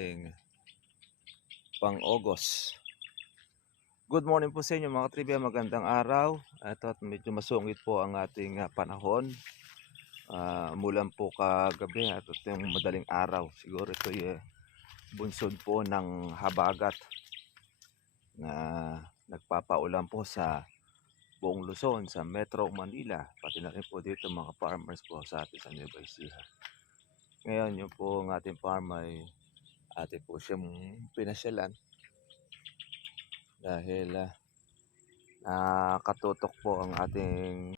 ating pang-August. Good morning po sa inyo mga trivia, magandang araw. Ito at medyo masungit po ang ating panahon. Umulan po kagabi at yung madaling araw. Siguro ito bunsod po ng habagat na nagpapaulan po sa buong Luzon, sa Metro Manila, pati na rin po dito mga farmers po sa atin sa Nueva Ecija. Ngayon yung po ang ating farm ay atin po siyang pinasyalan dahil nakatutok po ang ating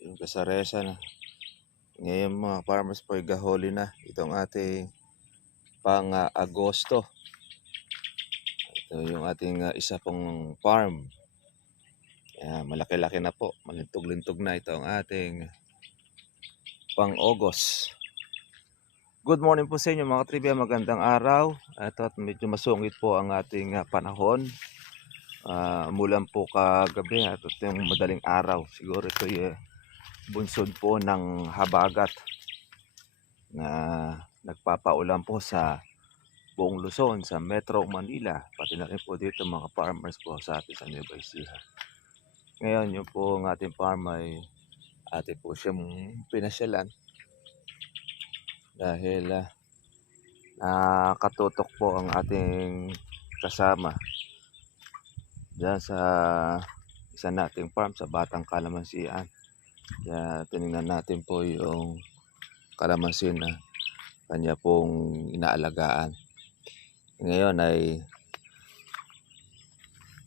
yung kasaresa na. Ngayon mga farmers po gahuli na itong ating pang-Agosto. Ito yung ating isa pong farm. Malaki-laki na po, malintog-lintog na ito ang ating pang-August. Good morning po sa inyo mga trivia, magandang araw. Ito at medyo masungit po ang ating panahon. Umulan po kagabi at yung madaling araw. Siguro ito bunsod po ng habagat na nagpapaulan po sa buong Luzon, sa Metro Manila, pati na rin po dito mga farmers po sa atin sa Nueva Ecija. Ngayon yung po ang ating farm ay atin po siyang pinasyalan dahil nakatutok po ang ating kasama dyan sa isa nating farm sa Batang Kalamansian. Kaya tinignan natin po yung kalamansi na kanya pong inaalagaan. Ngayon ay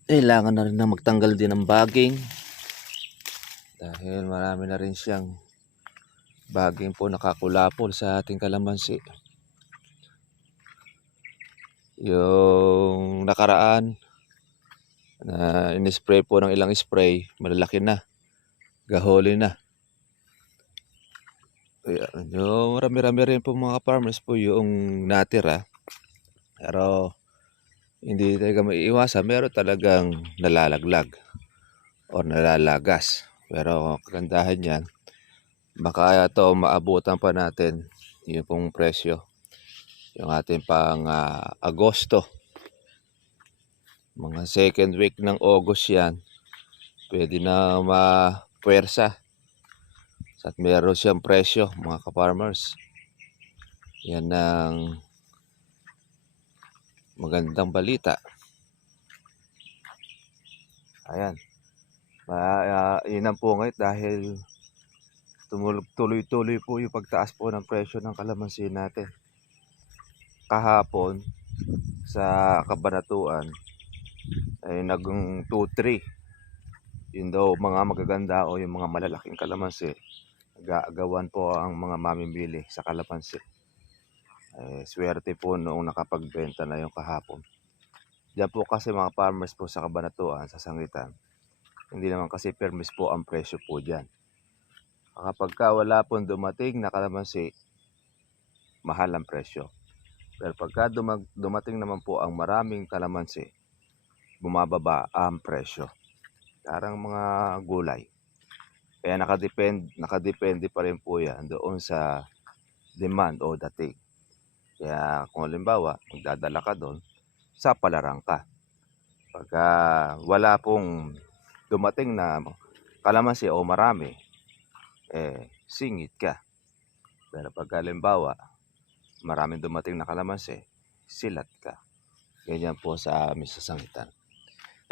kailangan na rin na magtanggal din ng baging dahil marami na rin siyang baging po nakakulapol sa ating kalamansi. Yung nakaraan na in-spray po ng ilang spray, malalaki na, gahuli na. Yung marami-rami rin po mga farmers po yung natira, pero hindi talaga maiiwasan, meron talagang nalalaglag o nalalagas. Pero kagandahan yan, baka ito maabutan pa natin yung pong presyo, yung ating pang Agosto. Mga second week ng August yan, pwede na mapuwersa at meron siyang presyo mga ka-farmers. Yan ang magandang balita. Ayan, inang po ngayon dahil tuloy-tuloy po yung pagtaas po ng presyo ng kalamansi natin. Kahapon sa Kabanatuan ay naging 2-3. Yun daw mga magaganda o yung mga malalaking kalamansi, nag-aagawan po ang mga mamimili sa kalamansi. Swerte po noong nakapagbenta na yung kahapon. Diyan po kasi mga farmers po sa Kabanatuan, sa Sangitan, hindi naman kasi permis po ang presyo po dyan. Kapag wala pong dumating na kalamansi, mahal ang presyo. Pero pagka dumating naman po ang maraming kalamansi, bumababa ang presyo. Parang mga gulay. Kaya nakadepende pa rin po yan doon sa demand o dating. Kaya kung halimbawa, magdadala ka doon, sa palarang ka. Pagka wala pong dumating na kalamansi o marami, singit ka. Pero pagka halimbawa, maraming dumating na kalamansi, silat ka. Ganyan po sa amin sa Sangitan.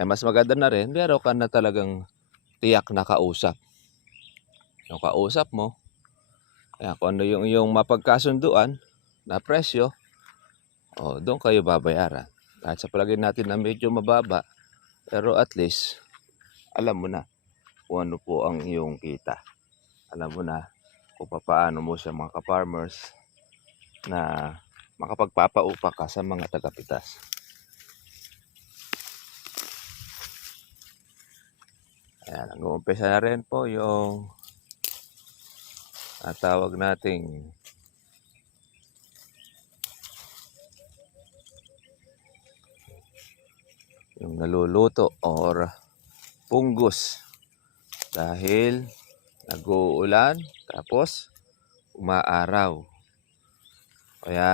Mas maganda na rin, meron ka na talagang tiyak na kausap. Yung kausap mo, kung ano yung mapagkasunduan na presyo, doon kayo babayaran. Kahit sa palagay natin na medyo mababa, pero at least, alam mo na kung ano po ang iyong kita. Alam mo na kung paano mo siya mga ka-farmers na makapagpapaupa ka sa mga tagapitas. Ayan, nag-uumpisa na rin po yung tawag nating yung naluluto or punggus dahil nag-uulan tapos umaaraw. Kaya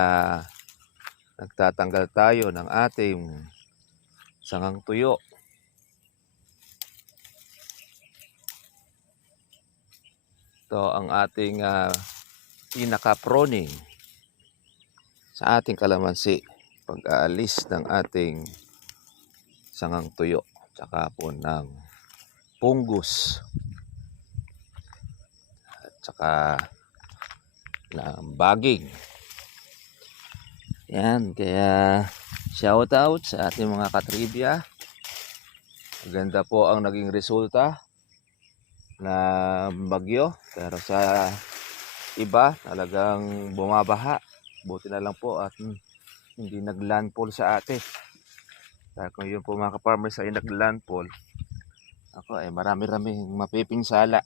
nagtatanggal tayo ng ating sangang tuyo. Ito ang ating pinaka-proning sa ating kalamansi pag-aalis ng ating sangang tuyo tsaka po ng punggus at tsaka ng baging. Yan, kaya shout out sa ating mga katribya. Maganda po ang naging resulta na bagyo, pero sa iba talagang bumabaha. Buti na lang po at hindi naglandfall sa atin. Dahil kung yun po mga ka-farmers ay naglandfall, ako ay marami-raming mapipinsala.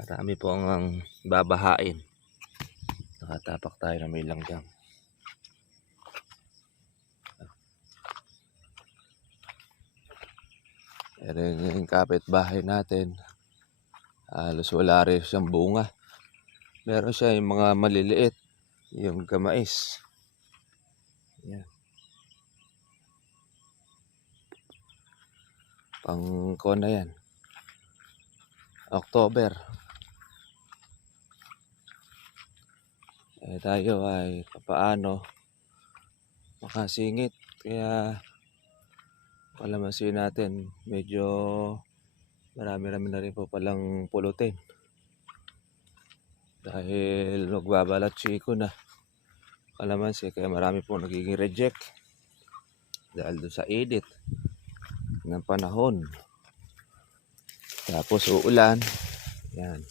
Marami po ang babahain. Nakatapak tayo na may langgam. Pero yung kapitbahay natin, halos wala rin siyang bunga. Meron siya yung mga maliliit, yung gamais. Yan. Pang na yan. October. Tayo ay papaano makasingit. Kaya kalamansi natin medyo marami-rami na rin po palang pulutin. Dahil magbabalat chiko na kalamansi, kaya marami po nagiging reject. Dahil doon sa edit ng panahon. Tapos uulan. Yan.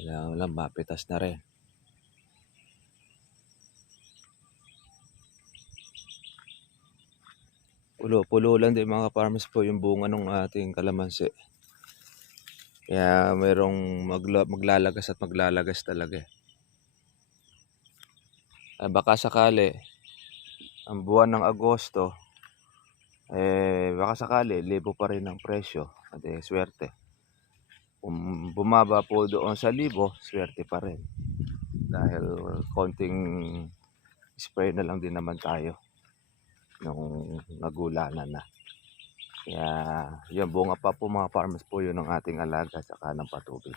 Kailangan lang mapitas na rin. Pulo-pulo lang din mga farmers po yung bunga ng ating kalamansi. Kaya mayroong maglalagas at maglalagas talaga. Baka sakali, ang buwan ng Agosto, baka sakali, libo pa rin ang presyo. At swerte. Kung bumaba po doon sa libo, swerte pa rin. Dahil konting spray na lang din naman tayo nung nagulanan na. Kaya yung bunga pa po mga farmers po yun ng ating alaga at saka ng patubig.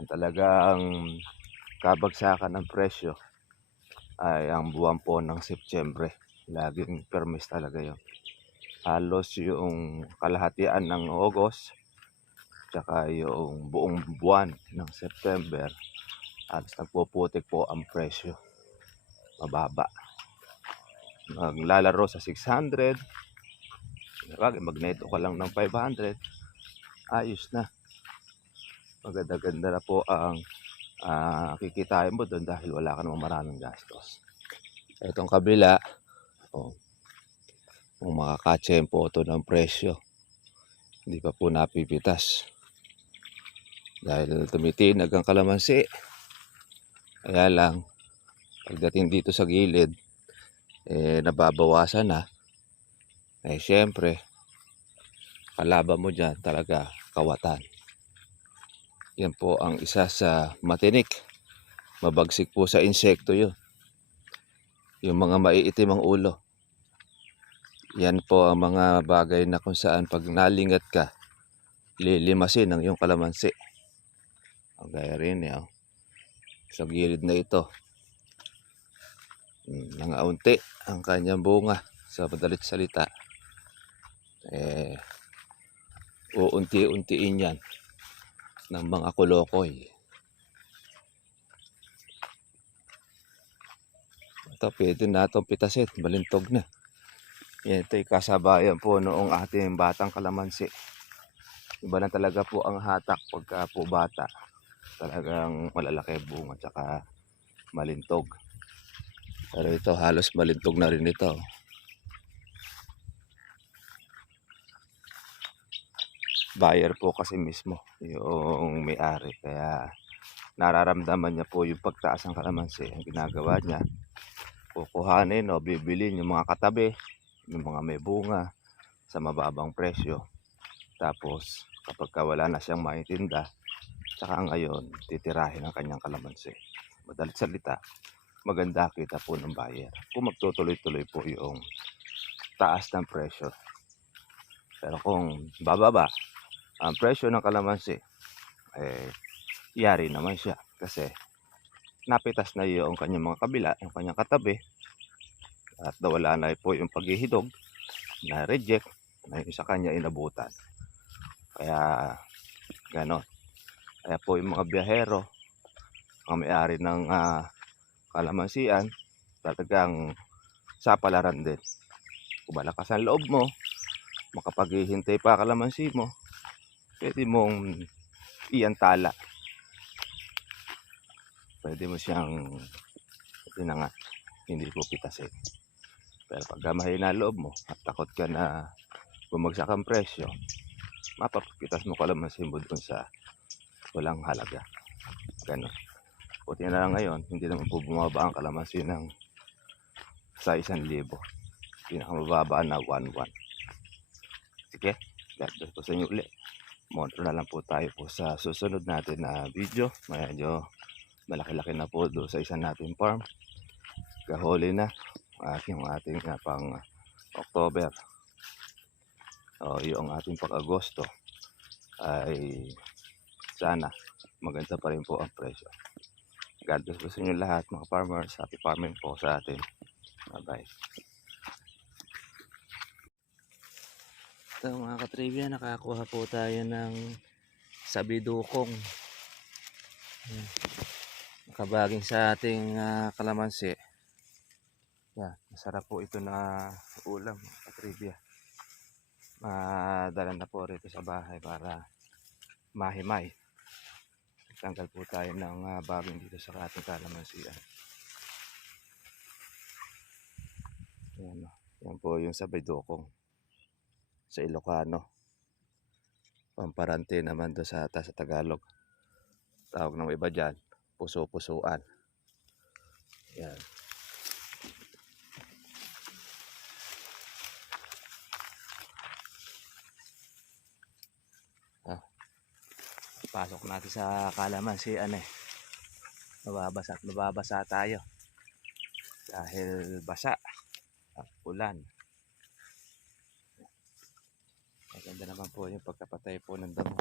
Ang talagang kabagsakan ng presyo ay ang buwan po ng Setyembre. Laging permis talaga yun. Halos yung kalahatian ng August tsaka yung buong buwan ng September, halos nagpuputik po ang presyo. Mababa. Maglalaro sa 600, magneto ka lang ng 500, ayos na. Maganda-ganda na po ang kikitain mo doon dahil wala ka namang maraming gastos. Itong kabila, kung makakatsempo ito ng presyo, hindi pa po napipitas. Dahil tumitinag ang kalamansi. Kaya lang, pagdating dito sa gilid, nababawasan na. Syempre, kalaban mo dyan talaga kawatan. Yan po ang isa sa matinik. Mabagsik po sa insekto yun. Yung mga maiitim ang ulo. Yan po ang mga bagay na kung saan pag nalingat ka, lilimasin ang iyong kalamansi. Ang gaya rin sa gilid na ito. Nangaunti ang kanyang bunga sa madalit salita. Uunti-untiin yan ng mga kulokoy. Ito pwede na itong pitasin, balintog na. Yan, ito'y kasabayan po noong ating batang kalamansi. Iba na talaga po ang hatak pagka po bata. talagang malalaki bunga tsaka malintog. Pero ito halos malintog na rin ito. Buyer po kasi mismo yung may-ari, kaya nararamdaman niya po yung pagtaas ng kalamansi. Ang ginagawa niya, kukuhanin o bibilin yung mga katabi, yung mga may bunga sa mababang presyo. Tapos kapag wala na siyang maitinda, tsaka ngayon titirahin ang kanyang kalamansi. Madalit salita, maganda kita po ng buyer kung magtutuloy-tuloy po yung taas ng presyo. Pero kung bababa ang presyo ng kalamansi, yari naman siya kasi napitas na yung kanyang mga kabila, yung kanyang katabi, at nawala na po yung paghihidog, na reject, na yung sa kanya inabutan. Kaya ganon. Kaya po yung mga biyahero, ang may-ari ng kalamansian, talagang sapalaran din. Kung malakas ang loob mo, makapaghihintay pa kalamansi mo, pwede mong iantala. Pwede mo siyang nga, hindi po pitasin. Pero pag mahina loob mo at takot ka na bumagsak ang presyo, mapapitas mo kalamansi mo dun sa walang halaga. Ganun. Buti na lang ngayon, hindi naman po bumaba ang kalamansi ng sa 1,000. Pinakamababa na 1,100. Sige, God bless po sa inyo ulit. Monto na lang po tayo po sa susunod natin na video. Medyo malaki-laki na po doon sa isa natin farm. Kahuli na yung ating pang October. O yung ating pang Agosto ay sana maganda pa rin po ang presyo. God bless po sa inyo lahat mga farmers. Happy farming po sa atin. Bye-bye. Ito mga katrivia, nakakuha po tayo ng sabidukong. Nakabaging sa ating kalamansi. Yan, masarap po ito na ulam mga katrivia. Madala na po rito sa bahay para mahimay. Tanggal po tayo ng baging dito sa ating kalamansian. Yan, yan po yung sabidukong sa Ilocano. Pamparante naman doon sa Tagalog. Tawag ng iba dyan, puso-pusuan. Yan. Pasok natin sa kalamansian mababasa at mababasa tayo dahil basa at ulan. Maganda naman po yung pagkapatay po ng damo.